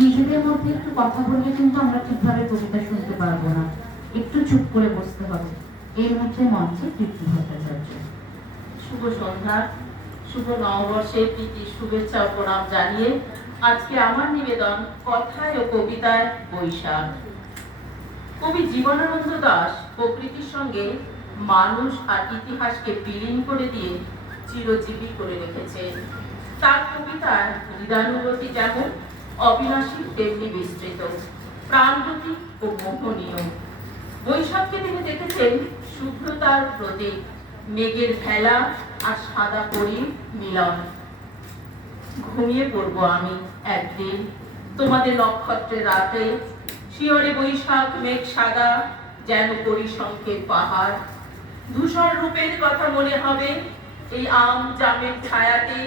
নিজেদের মধ্যে একটু কথা বললে কিন্তু আমরা ঠিকভাবে কবিতা শুনতে পারবো না, একটু চুপ করে বসতে হবে। এই মুহূর্তে মঞ্চে তৃপ্তি ভট্টাচার্য। শুভ সন্ধ্যা, শুভ নববর্ষের প্রীতি শুভেচ্ছা ও প্রণাম জানিয়ে আজকে আমার নিবেদন কথায় ও কবিতায় বৈশাখ। কবি জীবনানন্দ দাশ প্রকৃতির সঙ্গে মানুষ আর ইতিহাসকে বিলীন করে দিয়ে চিরজীবী করে রেখেছেন। তার কবিতার হৃদয়ানুভূতি যেমন অবিনাশী তেমনি বিস্তৃত, প্রাণগতি ও মোহনীয়। বৈশাখকে তিনি দেখেছেন শুভ্রতার প্রতীক, মেঘের ভেলা আর সাদা পরীর মিলন। ঘুমিয়ে পড়বো আমি একদিন তোমাদের নক্ষত্রের রাতে, শিয়রে বৈশাখ মেঘ সাদা যেন পরিসংখ্যের পাহাড়। ধূসর রূপের কথা মনে হবে এই আম জামের ছায়াতে,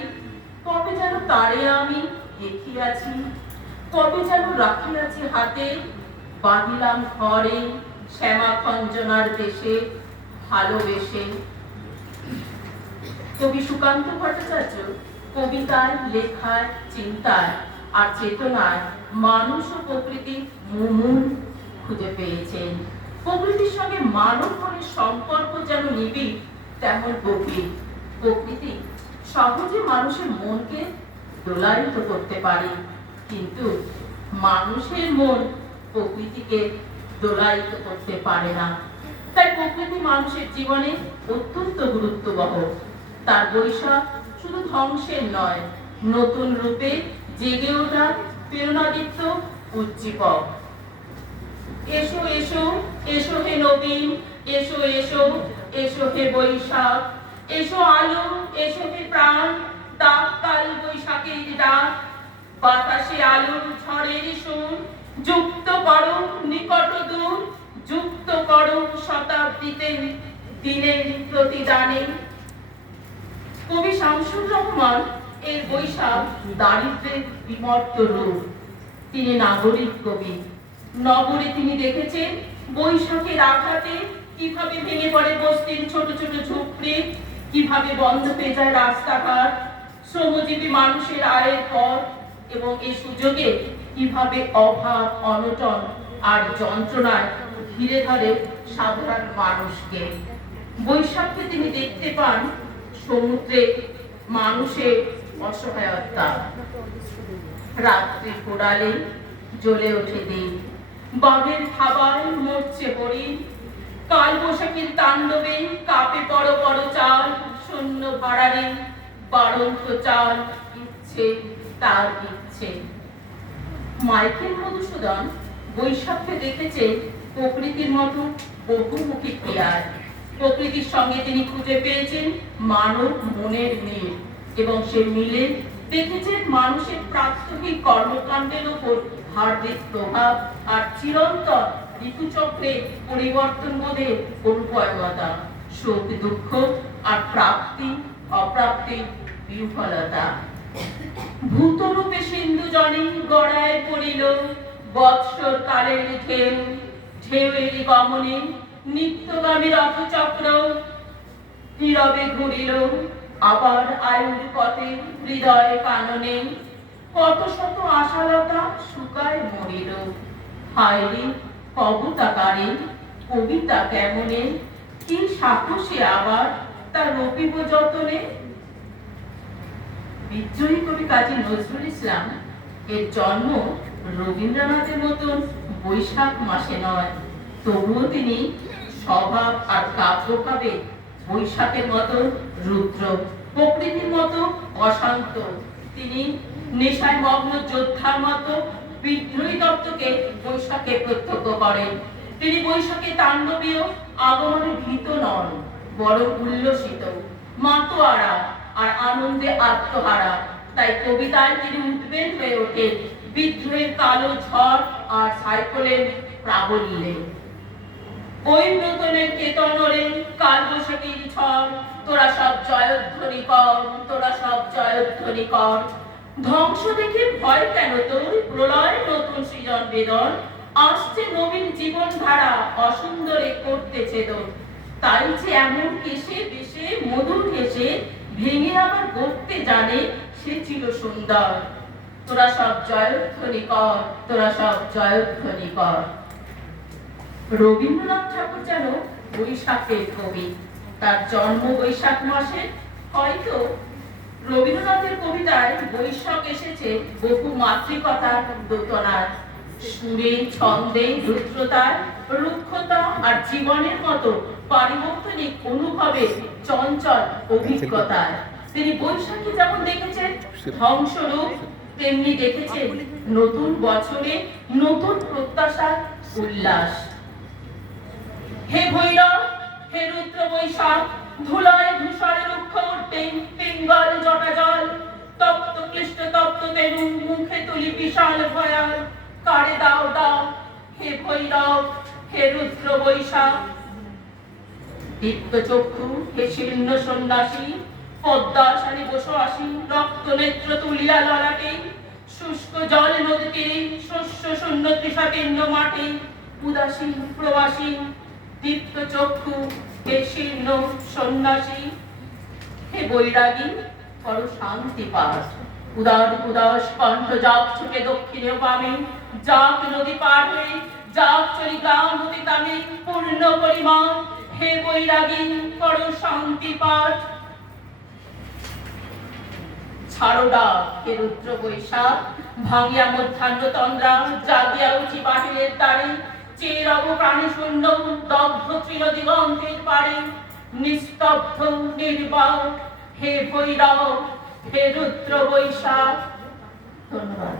কবে যেন তারে আমি দেখিয়াছি, কবে যেন রাখিয়াছি হাতে, বাঁধিলাম ঘরে শ্যামা খঞ্জনার দেশে ভালোবেসে। কবি সুকান্ত ভট্টাচার্য কবিতায়, লেখায়, চিন্তায় আর চেতনায় মানুষ ও প্রকৃতির মূল খুঁজে পেয়েছেন। প্রকৃতির সঙ্গে মানব মনের সম্পর্ক যেন নিবিড় তেমন গভীর। প্রকৃতি সহজে মানুষের মনকে দোলায়িত করতে পারে, কিন্তু মানুষের মন প্রকৃতিকে দোলায়িত করতে পারে না। তাই প্রকৃতি মানুষের জীবনে অত্যন্ত গুরুত্ববহ। তার বৈশাখ শুধু ধ্বংসের নয়, নতুন রূপে জেগে ওঠা প্রেরণাদীপ্ত উজ্জীবক। এসো এসো এসো হে নবীন, এসো এসো এসো হে বৈশাখ, এসো আলো এসো হে প্রাণ, ডাক কাল বৈশাখের ডাক, বাতাসে আলোর ঝড়ের সুর, যুক্ত করো নিকট দূর, যুক্ত করো শতাব্দীতে দিনের প্রতিদানে। কবি শামসুর রহমান এর বৈশাখ দারিদ্র্যের বিমর্ত রূপ। তিনি নাগরিক কবি। নগরে তিনি দেখেছেন বৈশাখের আঘাতে কিভাবে ভেঙে পড়ে বস্তির ছোট ছোট ঝুপড়ি, কিভাবে বন্ধ হয়ে যায় রাস্তাঘাট, শ্রমজীবী মানুষের আয়ের পথ, এবং এই সুযোগে কিভাবে অভাব, অনটন আর যন্ত্রণায় ঘিরে ধরে সাধারণ মানুষকে। বৈশাখকে তিনি দেখতে পান সমুদ্রে মানুষের অসহায়তা। রাত্রি কোড়ালে জ্বলে ওঠে দিন, বাঘের খাবার মরছে হরিণ, কাল বৈশাখীর তাণ্ডবে কাঁপে বড় বড় চাল, শূন্য ভাড়ারে বাড়ন্ত চাল, ইচ্ছে তার ইচ্ছে। মাইকেল মধুসূদন বৈশাখকে দেখেছে প্রকৃতির মতো বহুমুখী ক্রিয়ার। প্রকৃতির সঙ্গে তিনি খুঁজে পেয়েছেন মানব মনের মিল, এবং সে মিলে দেখেছেন মানুষের প্রাত্যহিক কর্মকাণ্ডের উপর হার্দিক প্রভাব আর চিরন্তন ঋতুচক্রে পরিবর্তন বোধের অনুপয়তা, সুখ দুঃখ আর প্রাপ্তি অপ্রাপ্তি বিহ্বলতা। ভূতরূপে সিন্ধু জনে গড়ায় পড়িল বৎসর কালের ঢেউ, ঢেউয়ের গমনে নিত্যগামী রথচক্র নীরবে ঘুরিল, আবার আয়ুর পথে হৃদয় কাননে কত শত আশালতা শুকায় মরিল। হায়রে কবতাকারে কবিতা কেমনে, কি সাহসে আবার তার রবিব যতনে। বিদ্রোহী কবি কাজী নজরুল ইসলাম এর জন্ম রবীন্দ্রনাথের মতন বৈশাখ মাসে নয়, তবুও তিনি স্বভাব আর কাব্যভাবে বৈশাখের মতো রুদ্র, প্রকৃতির মতো অশান্ত। তিনি নেশায় মগ্ন যোদ্ধার মতো বিদ্রোহী তত্ত্বকে বৈশাখে প্রত্যক্ষ করেন। তিনি বৈশাখে তাণ্ডবীয় আগমনে ভীত নন, বরং উল্লসিত, মাতোয়ারা আর আনন্দে আত্মহারা। তাই কবিতায় তিনি উদ্বেগ হয়ে ওঠেন বিদ্রোহের কালো ঝড় আর সাইকেলের প্রাবল্যে। ওই ব্রতনের কেতনরে কাল বৈশাখীর ঝড়, তোরা সব জয়ধ্বনি কর, তোরা সব জয়ধ্বনি কর। ধ্বংস দেখে ভয় কেন তোর, প্রলয় নতুন সৃজন বেদন, আসছে নবীন জীবন ধারা অসুন্দরে করতেছে দোর। তাই যে এমন কেশে বেশে মধুর হেসে ভেঙে আবার গড়তে জানে, সে ছিল সুন্দর। তোরা সব জয়ধ্বনি কর, তোরা সব জয়ধ্বনি কর। রবীন্দ্রনাথ ঠাকুর যেন বৈশাখের কবি। তার জন্ম বৈশাখ মাসে। হয়তো রবীন্দ্রনাথের কবিতায় বৈশাখ এসেছে বহু মাতৃকতার দোতনায়, সুরে, ছন্দে, রুদ্রতায়, রুক্ষতা আর জীবনের মতো পারিবর্তনিক অনুভবে চঞ্চল অভিজ্ঞতায়। তিনি বৈশাখী যেমন দেখেছেন ধ্বংসরূপ, তেমনি দেখেছেন নতুন বছরে নতুন প্রত্যাশার উল্লাস। হে ভৈরব, হে রুদ্র বৈশাখ, ধুলায় ধূসরে রুক্ষ উঠবে পিঙ্গল জটা জল, তপ্ত ক্লিষ্ট তপ্ত তেরু মুখে তুলি বিশাল ভয়াল, কারে দাও দাও হে ভৈরব, হে রুদ্র বৈশাখ। দীপ্ত চক্ষু হে শীর্ণ সন্ন্যাসী, পদ্মাসনে বসো আসি, রক্ত নেত্র তুলিয়া ললাটে, শুষ্ক জল নদী তীরে, শস্য শূন্য তৃষাতীর্ণ মাঠে, উদাসীন প্রবাসী, দীপ্ত চক্ষু হে শীর্ণ সন্ন্যাসী। হে বৈরাগী, করো শান্তি পাঠ, উদার উদাস কণ্ঠ যাক ছুটে দক্ষিণে বামে, যাক নদী পার হয়ে, যাক চলি গ্রাম হতে তামে, পূর্ণ পরিমাণ হে বৈরাগী, করো শান্তি পাঠ। ছাড়ো ডাক হে রুদ্র বৈশাখ, ভাঙিয়া মধ্যাহ্ন তন্দ্রা, জাগিয়া উঠি বাহিরের দ্বারে, চেয়ে রব প্রাণী শূন্য দগ্ধ তৃণ দিগন্তের পারে, নিস্তব্ধ নির্বাক হে ভৈরব, হে রুদ্র বৈশাখ। ধন্যবাদ।